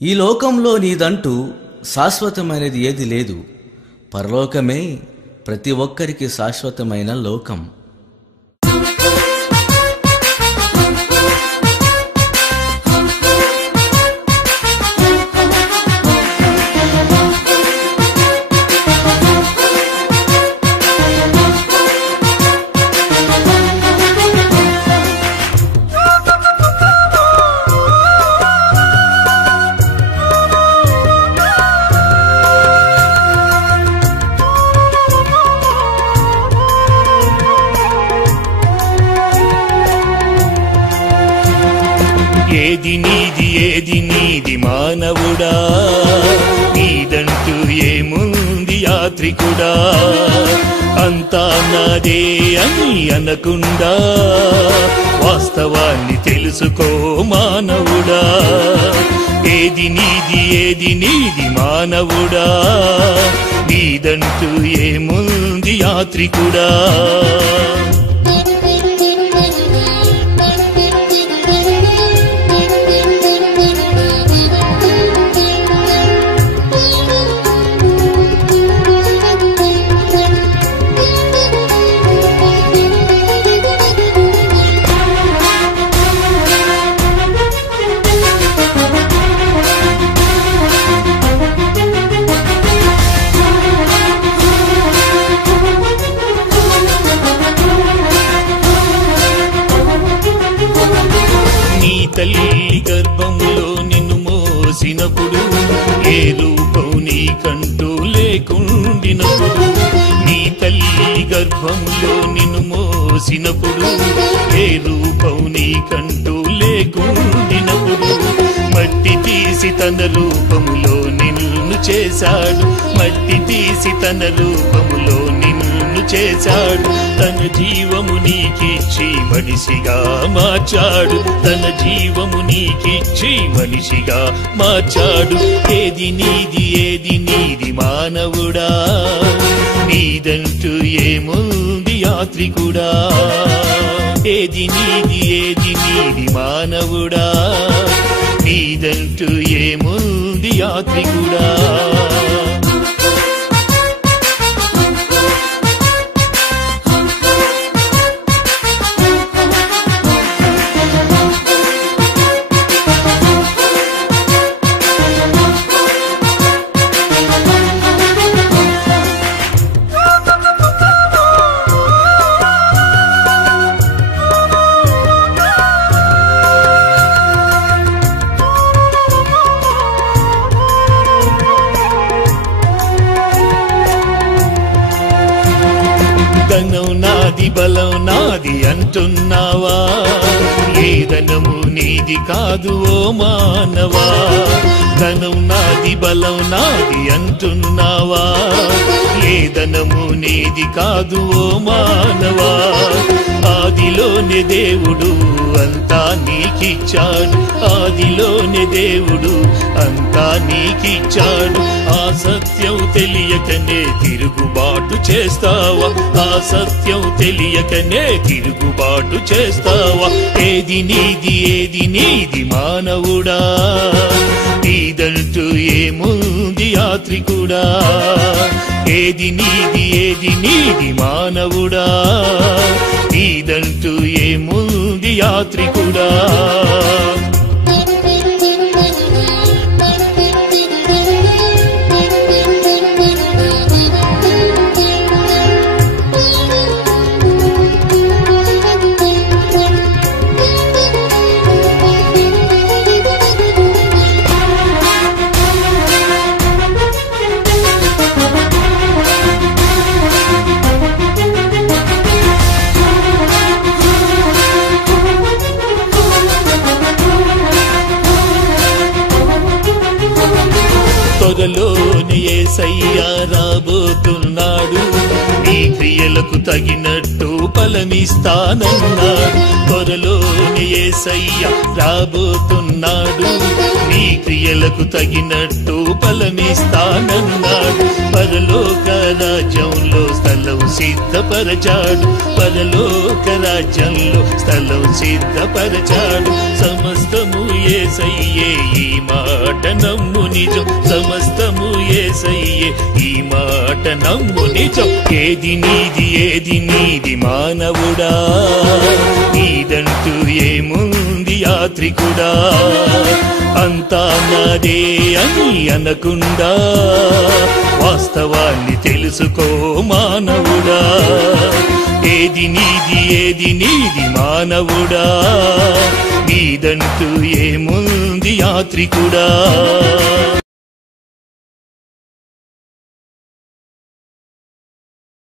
ఈ లోకంలో నీదంటూ శాశ్వతమైనది ఏది లేదు. పరలోకమే ప్రతి ఒక్కరికి శాశ్వతమైన లోకం. ఏది నీది మానవుడా, నీదంటూ ఏముంది యాత్రికుడా. అంతా నాదే అని అనకుండా వాస్తవాన్ని తెలుసుకో మానవుడా. ఏది నీది మానవుడా, నీదంటూ ఏముంది యాత్రికుడా. తల్లి గర్భంలో నిన్ను మోసినప్పుడు ఏ రూపం నీకంటూ లేకుండినప్పుడు, నీ తల్లి గర్భంలో నిన్ను మోసినప్పుడు ఏ రూపం నీకంటూ లేకుండినప్పుడు, మట్టి తీసి తన రూపములో నిన్ను చేశాడు. మట్టి తీసి తన రూపములో నిన్ను చేశాడు. తన జీవము నీకిచ్చి మనిషిగా మార్చాడు. తన జీవము నీకిచ్చి మనిషిగా మార్చాడు. ఏది నీది మానవుడా, నీదంటూ ఏముంది యాత్రికుడా. ఏది నీది మానవుడా, నీదంటూ ఏముంది యాత్రికుడా. ధనం నాది బలం నాది అంటున్నావా, ఏ ధనము నీది కాదు ఓ మానవా. ధనం నాది బలం నాది అంటున్నావా, ఏ ధనము నీది కాదు ఓ మానవా. ఆదిలోనే దేవుడు అంతా నీకిచ్చాడు. ఆదిలోనే దేవుడు అంతా నీకిచ్చాడు. ఆ సత్యం తెలియకనే తిరుగుబాటు చేస్తావా, ఆ సత్యం తెలియకనే తిరుగుబాటు చేస్తావా. ఏది నీది మానవుడా, నీదంటూ ఏముంది యాత్రికుడా. ఏది నీది మానవుడా, నీదంటూ ఏముంది యాత్రికుడా. త్వరలోనే యేసయ్య రాబోతున్నాడు. నీ క్రియలకు తగినట్టు ఫల ఫలమిస్తానన్నాడు. త్వరలోనే యేసయ్య రాబోతున్నాడు. నీ క్రియలకు తగినట్టు ఫలమిస్తానన్నాడు. పరలోక రాజ్యంలో స్థలం సిద్ధపరచాడు. పరలోక రాజ్యంలో స్థలం సిద్ధపరచాడు. సమస్తము యేసయ్యే, ఈ మాట నమ్ము నిజం. సమస్తము యేసయ్యే, ఈ మాట నమ్ము నిజం. ఏది నీది మానవుడా, నీదంటూ ఏముంది యాత్రికుడా. అంతా నాదే అని అనకుండా వాస్తవాన్ని తెలుసుకో మానవుడా. ఏది నీది మానవుడా, నీదంటూ ఏముంది యాత్రికుడా.